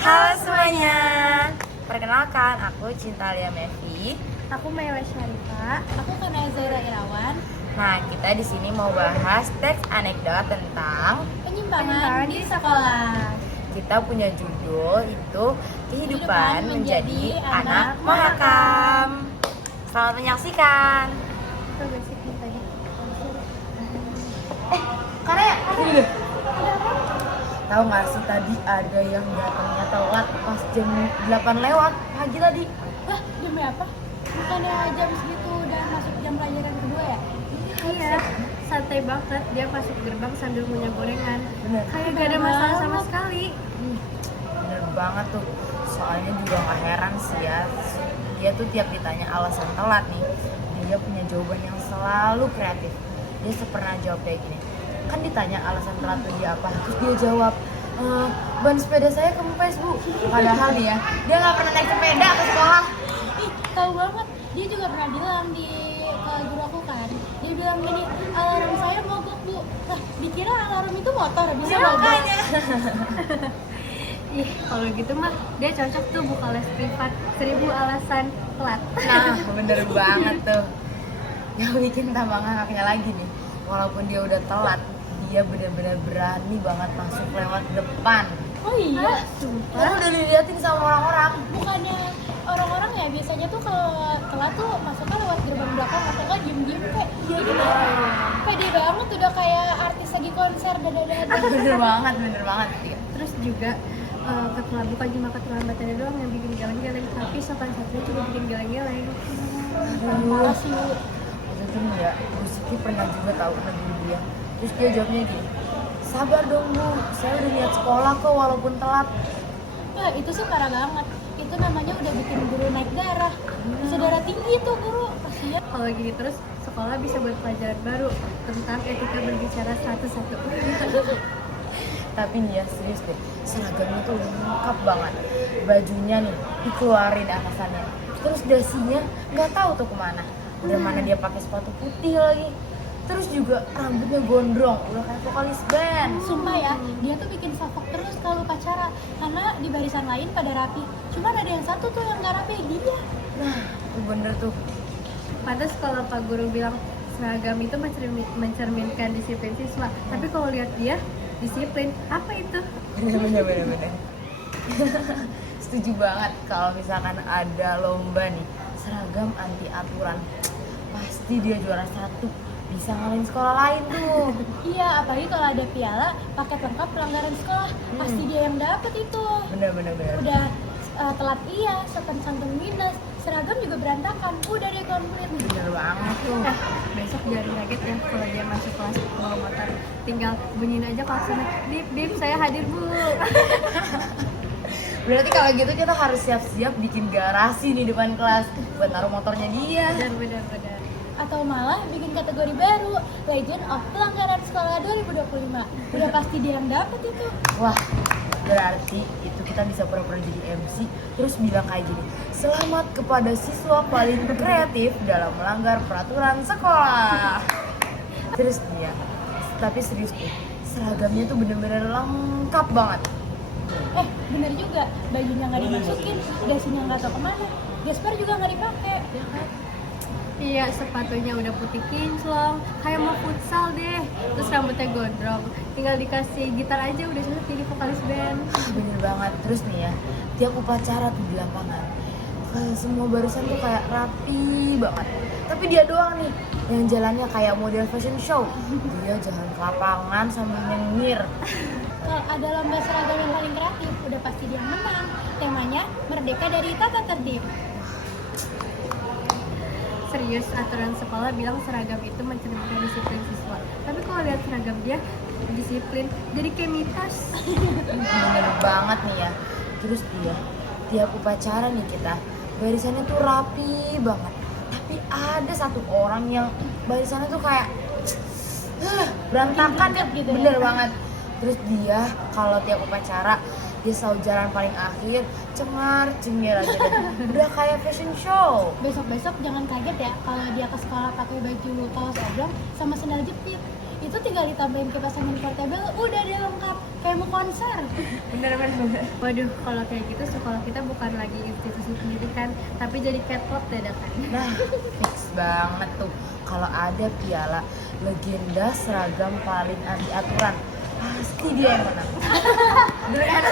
Halo semuanya, perkenalkan aku Cinta Lia Mevi. Aku Maya Syarifah. Aku Kana Zaira Irawan. Nah, kita di sini mau bahas teks anekdot tentang Penyimpangan di sekolah. kita punya judul itu Kehidupan Menjadi Anak Mahakam. Selamat menyaksikan. Itu basic nih tadi. Karya, ini deh. Tahu nggak sih tadi ada yang datangnya telat pas jam 8 lewat pagi tadi. Lah, demi apa? Bukannya jam segitu udah masuk jam pelajaran kedua ya? Iya, santai banget dia masuk gerbang sambil punya gorengan. Bener. Kayak gak ada masalah sama sekali. Bener banget tuh. Soalnya juga nggak heran sih ya. Dia tuh tiap ditanya alasan telat nih, dia punya jawaban yang selalu kreatif. Dia pernah jawab kayak gini. Kan ditanya alasan telat tuh dia apa, terus dia jawab, ban sepeda saya kempes bu. Padahal nih ya, dia nggak pernah naik sepeda ke sekolah. Ih, tahu banget. Dia juga pernah bilang di guru aku kan. Dia bilang gini, alarm saya mogok bu. Lah, dikira alarm itu motor bisa mogok. Ih, kalau gitu mah dia cocok tuh buka les privat 1000 alasan telat. Nah, bener banget tuh. Yang bikin tambah ngakaknya lagi nih, walaupun dia udah telat, dia bener-bener berani banget masuk lewat depan. Oh iya, Karena udah diliatin sama orang-orang. bukannya orang-orang ya biasanya tuh kalau telat tuh masuknya lewat gerbang belakang atau enggak diem-diem kayak ini mah pede banget udah kayak artis lagi konser dada-dada. Bener banget. Iya. Terus juga bukan cuma keterlambatannya doang yang bikin geleng-geleng, tapi sopan satunya juga bikin geleng-geleng. Parah sih. Waktu itu nih ya, Bu Siti pernah juga tahu negeri dia. Terus dia jawabnya gini, sabar dong bu, saya udah niat sekolah kok walaupun telat. Wah, itu sih parah banget. Itu namanya udah bikin guru naik darah. Darah tinggi tuh guru. Kasihan. Kalau gini terus sekolah bisa buat pelajaran baru tentang etika berbicara satu-satu. Tapi nih ya, serius deh, seragamnya tuh lengkap banget. Bajunya nih, dikeluarin atasannya. Terus dasinya nggak tahu tuh kemana. Udah mana dia pakai sepatu putih lagi. Terus juga rambutnya gondrong, udah kayak vokalis band. Sumpah ya, dia tuh bikin salfok terus kalau upacara. Karena di barisan lain pada rapi. Cuma ada yang satu tuh yang nggak rapi, dia. Nah, itu bener tuh. Pantas kalau Pak Guru bilang seragam itu mencerminkan disiplin siswa. Tapi kalau lihat dia, disiplin, apa itu? Bener. Setuju banget kalau misalkan ada lomba nih, seragam anti aturan. Pasti dia juara satu, bisa ngalahin sekolah lain tuh. Iya, apalagi kalau ada piala, paket lengkap pelanggaran sekolah. Pasti dia yang dapet itu. Bener. Udah telat iya, sopan santun minus, seragam juga berantakan. Udah deh komplit. Bener banget tuh. Besok jangan kaget ya kalau dia masuk kelas bawa motor. Tinggal bunyiin aja klaksonnya, bip bip saya hadir bu. Berarti kalau gitu kita harus siap-siap bikin garasi di depan kelas buat naruh motornya dia. Benar. Atau malah bikin kategori baru, Legend of Pelanggaran Sekolah 2025. Udah pasti dia yang dapet itu. Wah, berarti itu kita bisa pura-pura jadi MC terus bilang kayak gini, selamat kepada siswa paling kreatif dalam melanggar peraturan sekolah. Terus dia, tapi serius nih, seragamnya tuh bener-bener lengkap banget. Bener juga, bajunya nggak dimasukin, dasinya nggak tahu kemana, gesper juga nggak dipakai. Ya kan? Iya, sepatunya udah putih kinclong, kayak mau futsal deh. Terus rambutnya gondrong, tinggal dikasih gitar aja udah cocok jadi vokalis band. Bener banget. Terus nih ya, tiap upacara tuh di lapangan, semua barisan tuh kayak rapi banget. Tapi dia doang nih yang jalannya kayak model fashion show. Dia jalan ke lapangan sambil nyengir. Kalau ada lomba seragam yang paling kreatif, udah pasti dia yang menang. Temanya Merdeka dari Tata Tertib. Serius, aturan sekolah bilang seragam itu mencerminkan disiplin siswa. Tapi kalau lihat seragam dia, disiplin jadi kayak mitos. Bener banget nih ya. Terus dia, tiap upacara nih kita, barisannya tuh rapi banget. Tapi ada satu orang yang barisannya tuh kayak berantakan ya, gitu ya. bener banget. Terus dia kalau tiap upacara dia selalu jalan paling akhir, cengar-cengir aja deh. Udah kayak fashion show. Besok-besok jangan kaget ya kalau dia ke sekolah pakai baju kaos oblong sama sandal jepit. itu tinggal ditambahin kipas angin portable udah deh lengkap kayak mau konser. Bener. Waduh, kalau kayak gitu sekolah kita bukan lagi institusi pendidikan, tapi jadi catwalk dadakan. Nah, fix banget tuh. Kalau ada piala legenda seragam paling anti aturan, pasti dia yang menang. Bener kan?